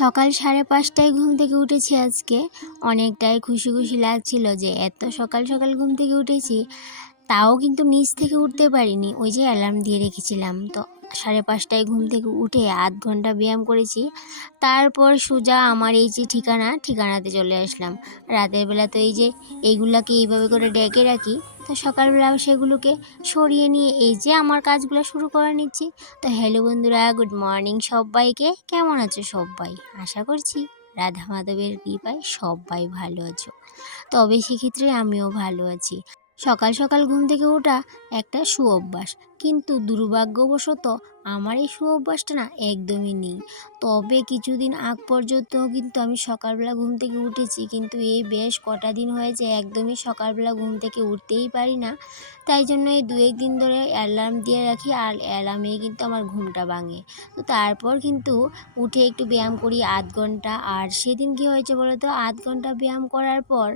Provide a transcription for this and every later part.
সকাল 5:30টায় ঘুম থেকে উঠেছি আজকে। অনেকটাই খুশি, খুশি লাগছিল যে এত সকাল, সকাল ঘুম থেকে উঠেছি। তাও কিন্তু নিচ থেকে উঠতে পারিনি। ওই যে অ্যালার্ম দিয়ে রেখেছিলাম। তো 5:30টায় ঘুম থেকে উঠে আধ ঘন্টা ব্যায়াম করেছি। তারপর সোজা আমার এই যে ঠিকানাতে চলে আসলাম। রাতের বেলা তো এই যে এইগুলাকে এইভাবে করে ডেকে রাখি। তো সকালবেলা সেগুলোকে সরিয়ে নিয়ে এই যে আমার কাজগুলো শুরু করে নিচ্ছি। তো হ্যালো বন্ধুরা, গুড মর্নিং সব্বাইকে। কেমন আছো সব্বাই? আশা করছি রাধা মাধবের কৃপায় সব্বাই ভালো আছো। তবে সেক্ষেত্রে আমিও ভালো আছি। সকাল সকাল ঘুম থেকে ওঠা একটা সুঅভ্যাস, কিন্তু দুর্ভাগ্যবশত আমার এই সুঅভ্যাসটা না একদমই নেই। তবে কিছুদিন আগ পর্যন্ত কিন্তু আমি সকালবেলা ঘুম থেকে উঠেছি, কিন্তু এই বেশ কটা দিন হয়েছে একদমই সকালবেলা ঘুম থেকে উঠতেই পারি না। তাই জন্য এই 2-1 দিন ধরে অ্যালার্ম দিয়ে রাখি, আর অ্যালার্মেই কিন্তু আমার ঘুমটা ভাঙে। তো তারপর কিন্তু উঠে একটু ব্যায়াম করি আধ ঘন্টা। আর সেদিন কী হয়েছে বলো তো, আধ ঘন্টা ব্যায়াম করার পর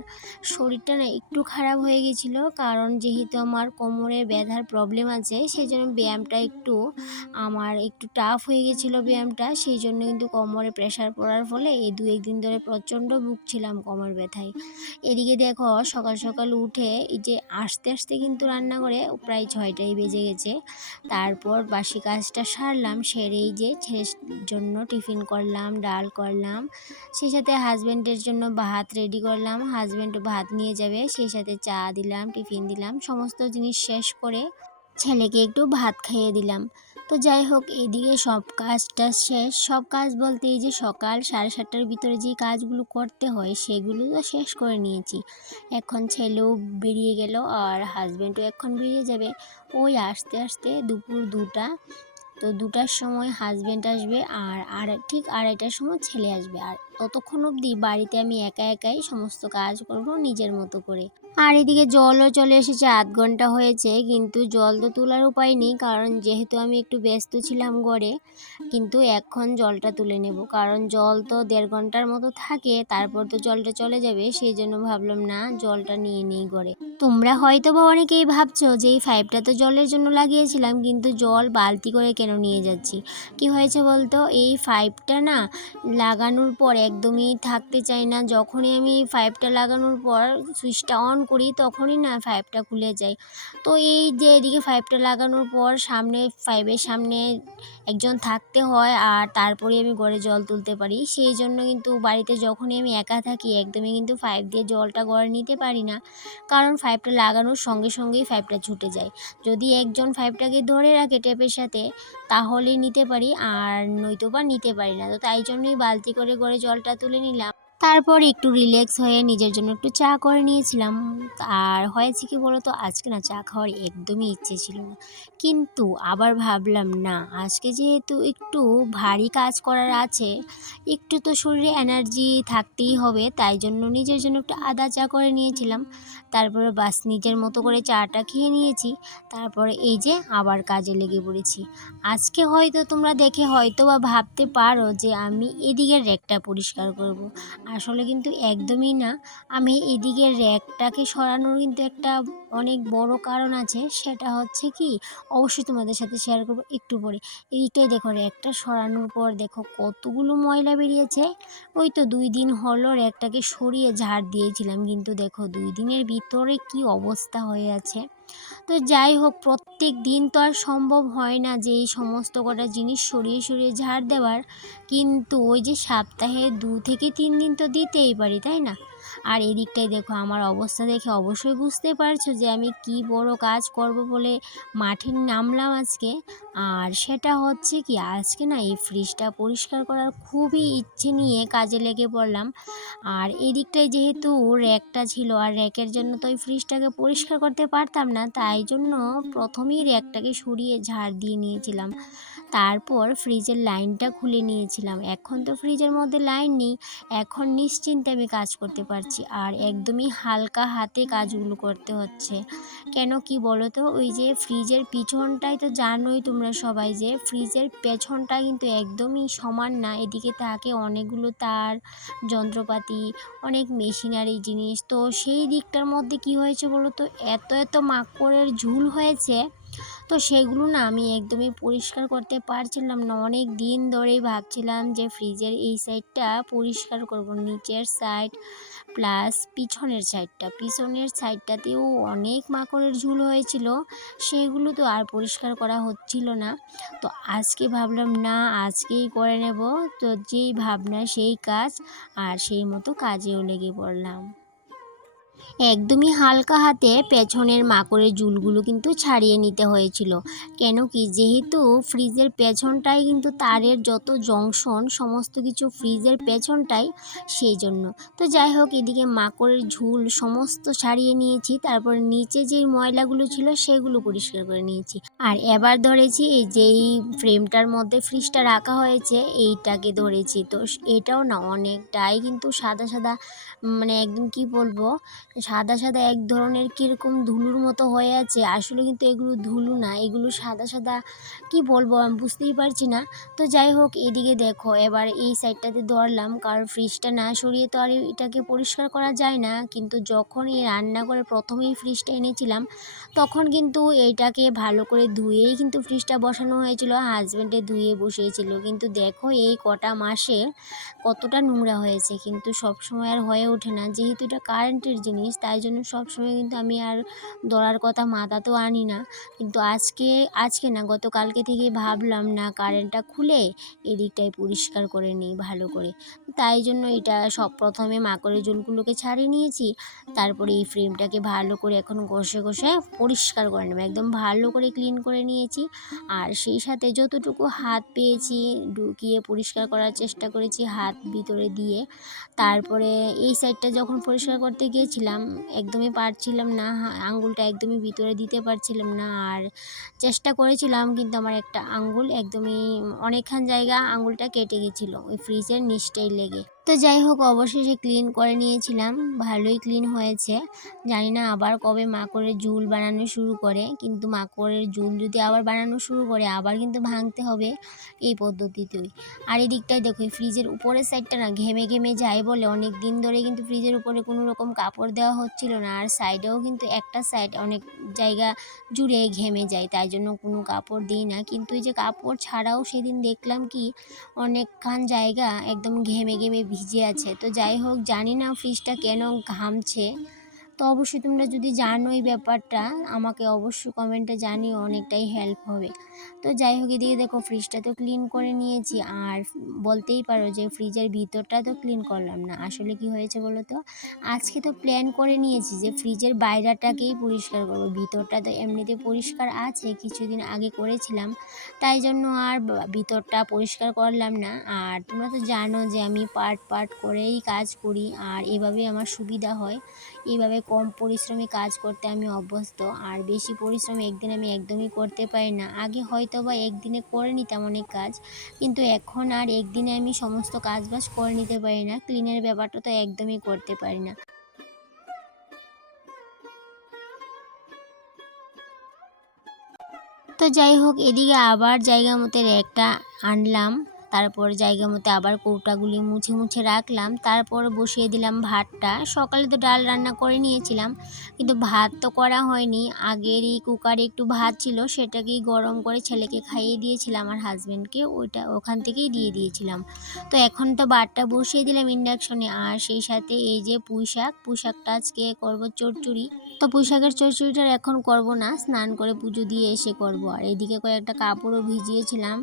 শরীরটা না একটু খারাপ হয়ে গেছিলো, কারণ যেহেতু আমার কোমরে ব্যথার প্রবলেম আছে, সেই জন্য ব্যায়ামটা আমার একটু টাফ হয়ে গেছিলো ব্যায়ামটা। সেই জন্য কিন্তু কোমরে প্রেশার পড়ার ফলে এই 2-1 দিন ধরে প্রচণ্ড ভুগছিলাম কোমর ব্যথায়। এদিকে দেখো সকাল সকাল উঠে এই যে আস্তে আস্তে কিন্তু রান্না করে প্রায় 6টাই বেজে গেছে। তারপর বাসি কাজটা সারলাম, সেরে এই যে ছেলের জন্য টিফিন করলাম, ডাল করলাম, সেই সাথে হাজব্যান্ডের জন্য ভাত রেডি করলাম। হাজব্যান্ডও ভাত নিয়ে যাবে, সেই সাথে চা দিলাম, টিফিন দিলাম, সমস্ত জিনিস শেষ করে ছেলেকে একটু ভাত খাইয়ে দিলাম। তো যাই হোক, এইদিকে সব কাজটা শেষ। সব কাজ বলতে এই যে সকাল 7:30টার ভিতরে যে কাজগুলো করতে হয় সেগুলো তো শেষ করে নিয়েছি। এখন ছেলেও বেরিয়ে গেল, আর হাজব্যান্ডও এখন বেরিয়ে যাবে। ওই আস্তে আস্তে দুপুর 2টা। তো 2টার সময় হাজব্যান্ড আসবে, আর ঠিক 2:30টার সময় ছেলে আসবে। আর ততক্ষণ অবধি বাড়িতে আমি একা একাই সমস্ত কাজ করব নিজের মতো করে। আর এদিকে জলও চলে এসেছে, আধ ঘন্টা হয়েছে, কিন্তু জল তো তোলার উপায় নেই, কারণ যেহেতু আমি একটু ব্যস্ত ছিলাম ঘরে। কিন্তু এখন জলটা তুলে নেব, কারণ জল তো 1.5 ঘন্টার মতো থাকে, তারপর তো জলটা চলে যাবে। সেই জন্য ভাবলাম না, জলটা নিয়ে নেই ঘরে। তোমরা হয়তো বা অনেকেই ভাবছো যে এই পাইপটা তো জলের জন্য লাগিয়েছিলাম, কিন্তু জল বালতি করে কেন নিয়ে যাচ্ছি। কি হয়েছে বলতো, এই পাইপটা না লাগানোর পর একদমই থাকতে চাই না। যখনই আমি পাইপটা লাগানোর পর সুইচটা অন করি, তখনই না পাইপটা খুলে যায়। তো এই যে এদিকে পাইপটা লাগানোর পর পাইপের সামনে একজন থাকতে হয়, আর তারপরে আমি ঘরে জল তুলতে পারি। সেই জন্য কিন্তু বাড়িতে যখনই আমি একা থাকি একদমই কিন্তু পাইপ দিয়ে জলটা ঘরে নিতে পারি না, কারণ পাইপটা লাগানোর সঙ্গে সঙ্গেই পাইপটা ছুটে যায়। যদি একজন পাইপটাকে ধরে রাখে টেপের সাথে, তাহলেই নিতে পারি, আর নয়তোবা নিতে পারি না। তো তাই জন্যই বালতি করে ঘরে জলটা তুলে নিলাম। তারপর একটু রিল্যাক্স হয়ে নিজের জন্য একটু চা করে নিয়েছিলাম। আর হয়েছে কি বলতো, আজকে না চা খাওয়ার একদমই ইচ্ছে ছিল না, কিন্তু আবার ভাবলাম না, আজকে যেহেতু একটু ভারী কাজ করার আছে, একটু তো শরীরে এনার্জি থাকতেই হবে, তাই জন্য নিজের জন্য একটু আদা চা করে নিয়েছিলাম। তারপরে বাস নিজের মতো করে চাটা খেয়ে নিয়েছি। তারপরে এই যে আবার কাজে লেগে পড়েছি। আজকে হয়তো তোমরা দেখে হয়তো বা ভাবতে পারো যে আমি এদিকের র্যাকটা পরিষ্কার করব। আসলে কিন্তু একদমই না। আমি এদিকের র্যাকটাকে সরানোর কিন্তু একটা অনেক বড় কারণ আছে। সেটা হচ্ছে কি, অবশ্যই তোমাদের সাথে শেয়ার করব একটু পরে। এইটাই দেখো, র্যাকটা সরানোর পর দেখো কতগুলো ময়লা বেরিয়েছে। ওই তো 2 দিন হলো র্যাকটাকে সরিয়ে ঝাড় দিয়েছিলাম, কিন্তু দেখো 2 দিনের ভিতরে কি অবস্থা হয়ে আছে। তো যাই হোক, প্রত্যেক দিন তো আর সম্ভব হয় না যে এই সমস্ত কটা জিনিস সরিয়ে সরিয়ে ঝাড় দেওয়ার, কিন্তু ওই যে সপ্তাহে 2 থেকে 3 দিন তো দিতেই পারি, তাই না? আর এদিকটাই দেখো, আমার অবস্থা দেখে অবশ্যই বুঝতে পারছো যে আমি কি বড় কাজ করব বলে মাঠে নামলাম আজকে। আর সেটা হচ্ছে কি, আজকে না এই ফ্রিজটা পরিষ্কার করার খুবই ইচ্ছে নিয়ে কাজে লেগে পড়লাম। আর এই দিকটায় যেহেতু র্যাকটা ছিল, আর র্যাকের জন্য তো ওই ফ্রিজটাকে পরিষ্কার করতে পারতাম না, তাই জন্য প্রথমেই র্যাকটাকে সরিয়ে ঝাড় দিয়ে নিয়েছিলাম। তারপর ফ্রিজের লাইনটা খুলে নিয়েছিলাম। এখন তো ফ্রিজের মধ্যে লাইন নেই, এখন নিশ্চিন্তে আমি কাজ করতে পারছি, আর একদমই হালকা হাতে কাজগুলো করতে হচ্ছে। কেন কি বলো তো, ওই যে ফ্রিজের পিছনটাই তো জানোই তোমরা সবাই, যে ফ্রিজের পেছনটা কিন্তু একদমই সমান না। এদিকে থাকে অনেকগুলো তার, যন্ত্রপাতি, অনেক মেশিনারি জিনিস। তো সেই দিকটার মধ্যে কি হয়েছে বলো তো, এত এত মাকড়ের ঝুল হয়েছে। তো সেগুলো না আমি একদমই পরিষ্কার করতে পারছিলাম না। অনেক দিন ধরেই ভাবছিলাম যে ফ্রিজের এই সাইডটা পরিষ্কার করব, নিচের সাইড প্লাস পিছনের সাইডটা। পিছনের সাইডটাতেও অনেক মাকড়ের ঝুল হয়েছিল, সেগুলো তো আর পরিষ্কার করা হচ্ছিল না। তো আজকে ভাবলাম না, আজকেই করে নেব। তো যেই ভাবনা সেই কাজ, আর সেই মতো কাজেও লেগে পড়লাম। একদমই হালকা হাতে পেছনের মাকড়ের ঝুলগুলো কিন্তু ছাড়িয়ে নিতে হয়েছিল। কেন কি, যেহেতু ফ্রিজের পেছনটাই কিন্তু তারের যত জংশন সমস্ত কিছু ফ্রিজের পেছনটাই, সেই জন্য। তো যাই হোক, এদিকে মাকড়ের ঝুল সমস্ত ছাড়িয়ে নিয়েছি, তারপর নিচে যেই ময়লাগুলো ছিল সেগুলো পরিষ্কার করে নিয়েছি। আর এবার ধরেছি এই যেই ফ্রেমটার মধ্যে ফ্রিজটা রাখা হয়েছে এইটাকে ধরেছি। তো এটাও না অনেকটাই কিন্তু সাদা সাদা, মানে একদম কি বলবো, সাদা সাদা এক ধরনের কীরকম ধুলোর মতো হয়ে আছে। আসলে কিন্তু এগুলো ধুলো না, এগুলো সাদা সাদা, কি বলবো আমি বুঝতেই পারছি না। তো যাই হোক, এদিকে দেখো এবার এই সাইডটাতে ধরলাম, কারণ ফ্রিজটা না সরিয়ে তো আর এটাকে পরিষ্কার করা যায় না। কিন্তু যখন এই রান্না করে প্রথমেই ফ্রিজটা এনেছিলাম, তখন কিন্তু এইটাকে ভালো করে ধুয়েই কিন্তু ফ্রিজটা বসানো হয়েছিল, হাজব্যান্ডে ধুয়ে বসিয়েছিল। কিন্তু দেখো এই কটা মাসে কতটা নোংরা হয়েছে, কিন্তু সবসময় আর হয়ে ওঠে না, যেহেতু এটা কারেন্টের জিনিস তাই জন্য সবসময় কিন্তু আমি আর ধরার কথা মাথাতেও আনি না। কিন্তু আজকে না, গতকালকে থেকে ভাবলাম না, কারেন্টটা খুলে এদিকটায় পরিষ্কার করে নিই ভালো করে। তাই জন্য এটা সব প্রথমে মাকড়ের ঝুলগুলোকে ছাড়িয়ে নিয়েছি, তারপরে এই ফ্রেমটাকে ভালো করে এখন ঘষে ঘষে পরিষ্কার করে নেব, একদম ভালো করে ক্লিন করে নিয়েছি। আর সেই সাথে যতটুকু হাত পেয়েছি ঢুকিয়ে পরিষ্কার করার চেষ্টা করেছি হাত ভিতরে দিয়ে। তারপরে এই সাইডটা যখন পরিষ্কার করতে গিয়েছিলাম একদমই পারছিলাম না, আঙুলটা একদমই ভিতরে দিতে পারছিলাম না। আর চেষ্টা করেছিলাম, কিন্তু আমার একটা আঙুল একদমই অনেকখান জায়গা আঙুলটা কেটে গেছিলো ওই ফ্রিজের নিচটাই লেগে। তো যাই হোক, অবশেষে ক্লিন করে নিয়েছিলাম, ভালোই ক্লিন হয়েছে। জানি না আবার কবে মাকড়ের ঝুল বানানো শুরু করে, কিন্তু মাকড়ের ঝুল যদি আবার বানানো শুরু করে আবার কিন্তু ভাঙতে হবে এই পদ্ধতিতেই। আর এই দিকটায় দেখো, এই ফ্রিজের উপরের সাইডটা না ঘেমে ঘেমে যায় বলে অনেক দিন ধরে কিন্তু ফ্রিজের উপরে কোনো রকম কাপড় দেওয়া হচ্ছিল না। আর সাইডেও কিন্তু একটা সাইড অনেক জায়গা জুড়ে ঘেমে যায়, তাই জন্য কোনো কাপড় দিই না। কিন্তু এই যে কাপড় ছাড়াও সেদিন দেখলাম কি অনেকখান জায়গা একদম ঘেমে ঘেমে ভিজে আছে। তো যাই হোক, জানি না ফ্রিজটা কেন ঘামছে। তো অবশ্যই তোমরা যদি জানো এই ব্যাপারটা আমাকে অবশ্যই কমেন্টে জানিও, অনেকটাই হেল্প হবে। তো যাই হোক, এদিকে দেখো ফ্রিজটা তো ক্লিন করে নিয়েছি। আর বলতেই পারো যে ফ্রিজের ভিতরটা তো ক্লিন করলাম না। আসলে কি হয়েছে বলো তো, আজকে তো প্ল্যান করে নিয়েছি যে ফ্রিজের বাইরেটাকেই পরিষ্কার করব, ভিতরটা তো এমনিতে পরিষ্কার আছে, কিছুদিন আগে করেছিলাম, তাই জন্য আর ভিতরটা পরিষ্কার করলাম না। আর তোমরা তো জানো যে আমি পার্ট পার্ট করেই কাজ করি, আর এভাবে আমার সুবিধা হয়। এইভাবে কম পরিশ্রমে কাজ করতে আমি অভ্যস্ত। আর বেশি পরিশ্রম একদিন আমি একদমই করতে পারি না। আগে হয়তো বা একদিনে করে নিতাম অনেক কাজ, কিন্তু এখন আর একদিনে আমি সমস্ত কাজবাজ করে নিতে পারি না, ক্লিনের ব্যাপারটা তো একদমই করতে পারি না। তো যাই হোক, এদিকে আবার জায়গা মতো র্যাকটা আনলাম, তারপর জায়গা মতো আবার কৌটাগুলি মুছে মুছে রাখলাম, তারপর বসিয়ে দিলাম ভাতটা। সকালে তো ডাল রান্না করে নিয়েছিলাম, কিন্তু ভাত তো করা হয়নি। আগেরই কুকারে একটু ভাত ছিল, সেটাকেই গরম করে ছেলেকে খাইয়ে দিয়েছিলাম আর হাজব্যান্ডকে ওইটা ওখান থেকেই দিয়ে দিয়েছিলাম। তো এখন তো ভাতটা বসিয়ে দিলাম ইন্ডাকশনে। আর সেই সাথে এই যে পুঁই শাকটা আজকে করবো চচ্চড়ি। তো পুঁইশাকের চচ্চড়িটা এখন করব না, স্নান করে পুজো দিয়ে এসে করব। আর এদিকে কয়েকটা কাপড়ও ভিজিয়েছিলাম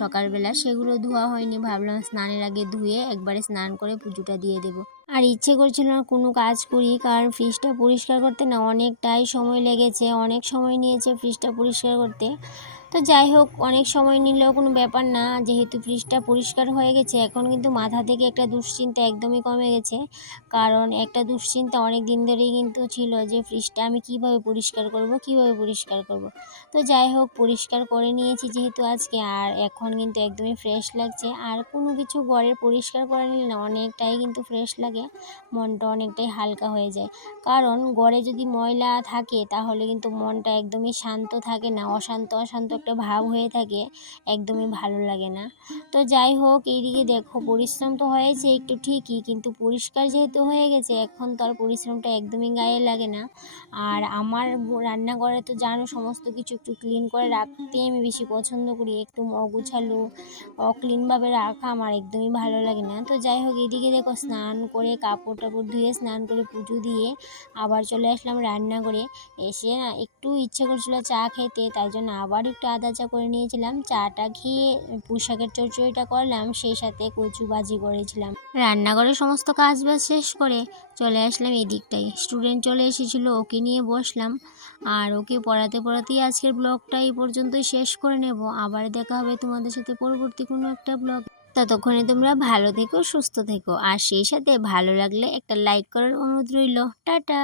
সকালবেলা, সেগুলো ধোয়া হয়নি, ভাবলাম স্নানের আগে ধুয়ে একবারে স্নান করে পুজোটা দিয়ে দেব। আর ইচ্ছে করছিল না কোনো কাজ করি, কারণ ফ্রিজটা পরিষ্কার করতে না অনেকটাই সময় লেগেছে, অনেক সময় নিয়েছে ফ্রিজটা পরিষ্কার করতে। তো যাই হোক, অনেক সময় নিলেও কোনো ব্যাপার না, যেহেতু ফ্রিজটা পরিষ্কার হয়ে গেছে এখন কিন্তু মাথা থেকে একটা দুশ্চিন্তা একদমই কমে গেছে। কারণ একটা দুশ্চিন্তা অনেক দিন ধরেই কিন্তু ছিল যে ফ্রিজটা আমি কিভাবে পরিষ্কার করব, কিভাবে পরিষ্কার করব। তো যাই হোক, পরিষ্কার করে নিয়েছি যেহেতু আজকে, আর এখন কিন্তু একদমই ফ্রেশ লাগছে। আর কোনো কিছু ঘরের পরিষ্কার করে নিলে না অনেকটাই কিন্তু ফ্রেশ লাগে, মনটা অনেকটাই হালকা হয়ে যায়। কারণ ঘরে যদি ময়লা থাকে তাহলে কিন্তু মনটা একদমই শান্ত থাকে না, অশান্ত অশান্ত একটা ভাব হয়ে থাকে, একদমই ভালো লাগে না। তো যাই হোক, এইদিকে দেখো পরিশ্রম তো হয়েছে একটু ঠিকই, কিন্তু পরিষ্কার যেহেতু হয়ে গেছে এখন তো আর পরিশ্রমটা একদমই গায়ে লাগে না। আর আমার রান্নাঘরে তো জানো সমস্ত কিছু একটু ক্লিন করে রাখতেই আমি বেশি পছন্দ করি, একটু অগোছালো অক্লিনভাবে রাখা আমার একদমই ভালো লাগে না। তো যাই হোক, এদিকে দেখো স্নান করে কাপড় টাপড় ধুয়ে স্নান করে পুজো দিয়ে আবার চলে আসলাম রান্নাঘরে। এসে না একটু ইচ্ছে করছিল চা খেতে, তাই জন্য আবার একটু আদা চা করে নিয়েছিলাম। চাটা খেয়ে পুঁইশাকের চচ্চড়িটা করলাম, সেই সাথে কচু ভাজি করেছিলাম। রান্নাঘরে সমস্ত কাজ বাজ শেষ করে চলে আসলাম এদিকটায়, স্টুডেন্ট চলে এসেছিল, ওকে নিয়ে বসলাম। আর ওকে পড়াতে পড়াতেই আজকের ব্লগটা এই পর্যন্তই শেষ করে নেব। আবার দেখা হবে তোমাদের সাথে পরবর্তী কোনো একটা ব্লগ। ততক্ষণে তোমরা ভালো থেকো, সুস্থ থেকো, আর সেই সাথে ভালো লাগলে একটা লাইক করার অনুরোধ রইল। টাটা।